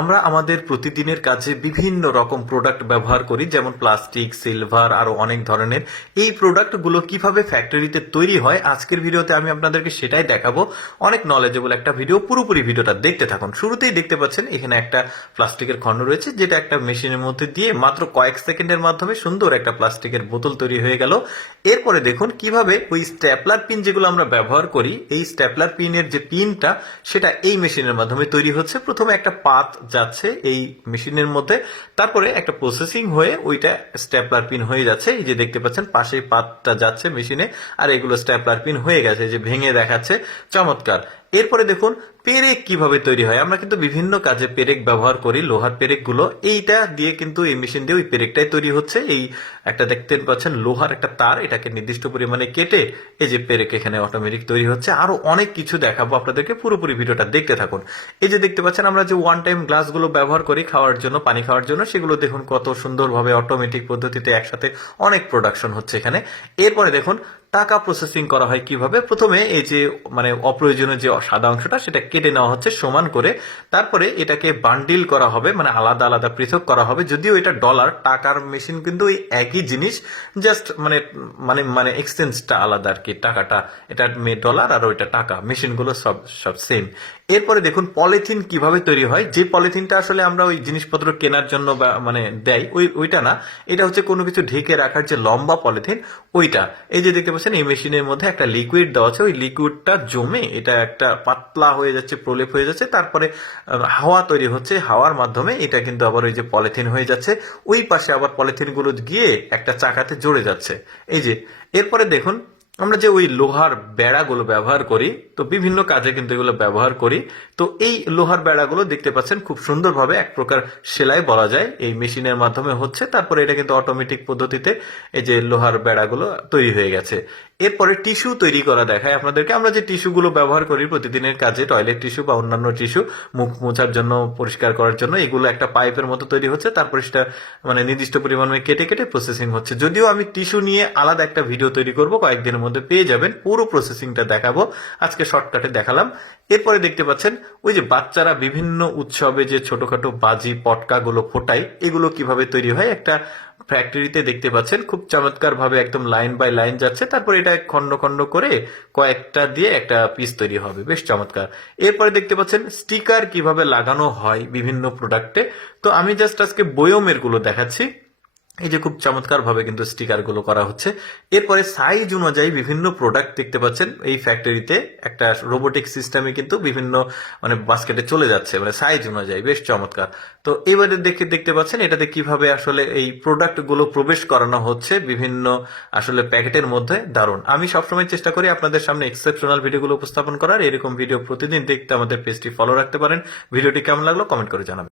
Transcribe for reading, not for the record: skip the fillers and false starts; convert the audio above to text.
আমরা আমাদের প্রতিদিনের কাজে বিভিন্ন রকম প্রোডাক্ট ব্যবহার করি, যেমন প্লাস্টিক, সিলভার, আরো অনেক ধরনের। এই প্রোডাক্টগুলো কিভাবে ফ্যাক্টরিতে তৈরি হয় আজকের ভিডিওতে আমি আপনাদেরকে সেটাই দেখাবো। অনেক নলেজেবল একটা ভিডিও, পুরোপুরি ভিডিওটা দেখতে থাকুন। শুরুতেই দেখতে পাচ্ছেন এখানে একটা প্লাস্টিকের খণ্ড রয়েছে, যেটা একটা মেশিনের মধ্যে দিয়ে মাত্র কয়েক সেকেন্ডের মাধ্যমে সুন্দর একটা প্লাস্টিকের বোতল তৈরি হয়ে গেল। এরপরে দেখুন কিভাবে ওই স্ট্যাপলার পিন যেগুলো আমরা ব্যবহার করি, এই স্ট্যাপলার পিনের যে পিনটা সেটা এই মেশিনের মাধ্যমে তৈরি হচ্ছে। প্রথমে একটা পাত যাচ্ছে এই মেশিনের মধ্যে, তারপরে একটা প্রসেসিং হয়ে ওইটা স্ট্যাপলার পিন হয়ে যাচ্ছে। এই যে দেখতে পাচ্ছেন পাশেই পাতটা যাচ্ছে মেশিনে, আর এগুলো স্ট্যাপলার পিন হয়ে গেছে, যে ভেঙে দেখাচ্ছে, চমৎকার। এরপরে দেখুন পেরেক কিভাবে তৈরি হয়। আমরা কিন্তু বিভিন্ন কাজে পেরেক ব্যবহার করি, লোহার পেরেক গুলো। এইটা দিয়ে কিন্তু এই মেশিন দিয়ে ওই পেরেকটাই তৈরি হচ্ছে। এই একটা দেখতে পাচ্ছেন লোহার একটা তার, এটাকে নির্দিষ্ট পরিমাণে কেটে এই যে পেরেক এখানে অটোমেটিক তৈরি হচ্ছে। আরো অনেক কিছু দেখাবো আপনাদেরকে, পুরোপুরি ভিডিওটা দেখতে থাকুন। এই যে দেখতে পাচ্ছেন আমরা যে ওয়ান টাইম গ্লাসগুলো ব্যবহার করি খাওয়ার জন্য, পানি খাওয়ার জন্য, সেগুলো দেখুন কত সুন্দরভাবে অটোমেটিক পদ্ধতিতে একসাথে অনেক প্রোডাকশন হচ্ছে এখানে। এরপরে দেখুন টাকা প্রসেসিং করা হয় কিভাবে। প্রথমে এই যে অপ্রয়োজনীয় যে সাদা অংশটা সেটা কেটে নেওয়া হচ্ছে সমান করে, তারপরে এটাকে বান্ডিল করা হবে, আলাদা আলাদা পৃথক করা হবে। যদিও এটা ডলার, টাকার মেশিন কিন্তু ওই একই জিনিস, জাস্ট এক্সচেঞ্জটা আলাদা আর কি। টাকাটা এটা ডলার আর ওইটা টাকা, মেশিনগুলো সব সব সেম। এরপরে দেখুন পলিথিন কিভাবে তৈরি হয়। যে পলিথিনটা আসলে আমরা ওই জিনিসপত্র কেনার জন্য দেয়, ওইটা না, এটা হচ্ছে কোনো কিছু ঢেকে রাখার যে লম্বা পলিথিন, ওইটা। এই যে দেখতে পাচ্ছেন এই মেশিনের মধ্যে একটা লিকুইড দেওয়া আছে, ওই লিকুইডটা জমে এটা একটা পাতলা হয়ে যাচ্ছে, প্রলেপ হয়ে যাচ্ছে, তারপরে হাওয়া তৈরি হচ্ছে, হাওয়ার মাধ্যমে এটা কিন্তু আবার ওই যে পলিথিন হয়ে যাচ্ছে। ওই পাশে আবার পলিথিন গুলো গিয়ে একটা চাকাতে জড়ে যাচ্ছে। এই যে এরপরে দেখুন আমরা যে ওই লোহার বেড়াগুলো ব্যবহার করি, তো বিভিন্ন কাজে কিন্তু এগুলো ব্যবহার করি। তো এই লোহার বেড়াগুলো দেখতে পাচ্ছেন খুব সুন্দরভাবে এক প্রকার সেলাই বলা যায় এই মেশিনের মাধ্যমে হচ্ছে। তারপরে এটা কিন্তু অটোমেটিক পদ্ধতিতে এই যে লোহার বেড়াগুলো তৈরি হয়ে গেছে। এরপরে টিস্যু তৈরি করা দেখায় আপনাদেরকে। আমরা যে টিস্যুগুলো ব্যবহার করি প্রতিদিনের কাজে, টয়লেট টিস্যু বা অন্যান্য টিস্যু, মুখ মোছার জন্য, পরিষ্কার করার জন্য, এগুলো একটা পাইপের মতো তৈরি হচ্ছে। তারপরে সেটা নির্দিষ্ট পরিমাণে কেটে কেটে প্রসেসিং হচ্ছে। যদিও আমি টিস্যু নিয়ে আলাদা একটা ভিডিও তৈরি করব, কয়েকদিনের মধ্যে পেয়ে যাবেন, পুরো প্রসেসিংটা দেখাবো। আজকে শর্টকাটে দেখালাম। এরপরে দেখতে পাচ্ছেন ওই যে বাচ্চারা বিভিন্ন উৎসবে যে ছোটখাটো বাজি পটকা গুলো ফোটায়, এগুলো কিভাবে তৈরি হয় একটা ফ্যাক্টরিতে দেখতে পাচ্ছেন। খুব চমৎকার ভাবে একদম লাইন বাই লাইন যাচ্ছে, তারপর এটা খন্ড খন্ড করে কয়েকটা দিয়ে একটা পিস তৈরি হবে, বেশ চমৎকার। এরপরে দেখতে পাচ্ছেন স্টিকার কিভাবে লাগানো হয় বিভিন্ন প্রোডাক্টে। তো আমি জাস্ট আজকে বয়মের গুলো দেখাচ্ছি। এই যে খুব চমৎকার ভাবে কিন্তু স্টিকার গুলো করা হচ্ছে। এরপরে সাইজ অনুযায়ী বিভিন্ন প্রোডাক্ট দেখতে পাচ্ছেন এই ফ্যাক্টরিতে একটা রোবোটিক সিস্টেমে কিন্তু বিভিন্ন বাস্কেটে চলে যাচ্ছে, সাইজ অনুযায়ী, বেশ চমৎকার। তো এবারে দেখতে পাচ্ছেন এটাতে কিভাবে আসলে এই প্রোডাক্ট গুলো প্রবেশ করানো হচ্ছে বিভিন্ন আসলে প্যাকেটের মধ্যে। দারুণ। আমি সবসময় চেষ্টা করি আপনাদের সামনে এক্সেপশনাল ভিডিওগুলো উপস্থাপন করার। এরকম ভিডিও প্রতিদিন দেখতে আমাদের পেজটি ফলো রাখতে পারেন। ভিডিওটি কেমন লাগলো কমেন্ট করে জানাবেন।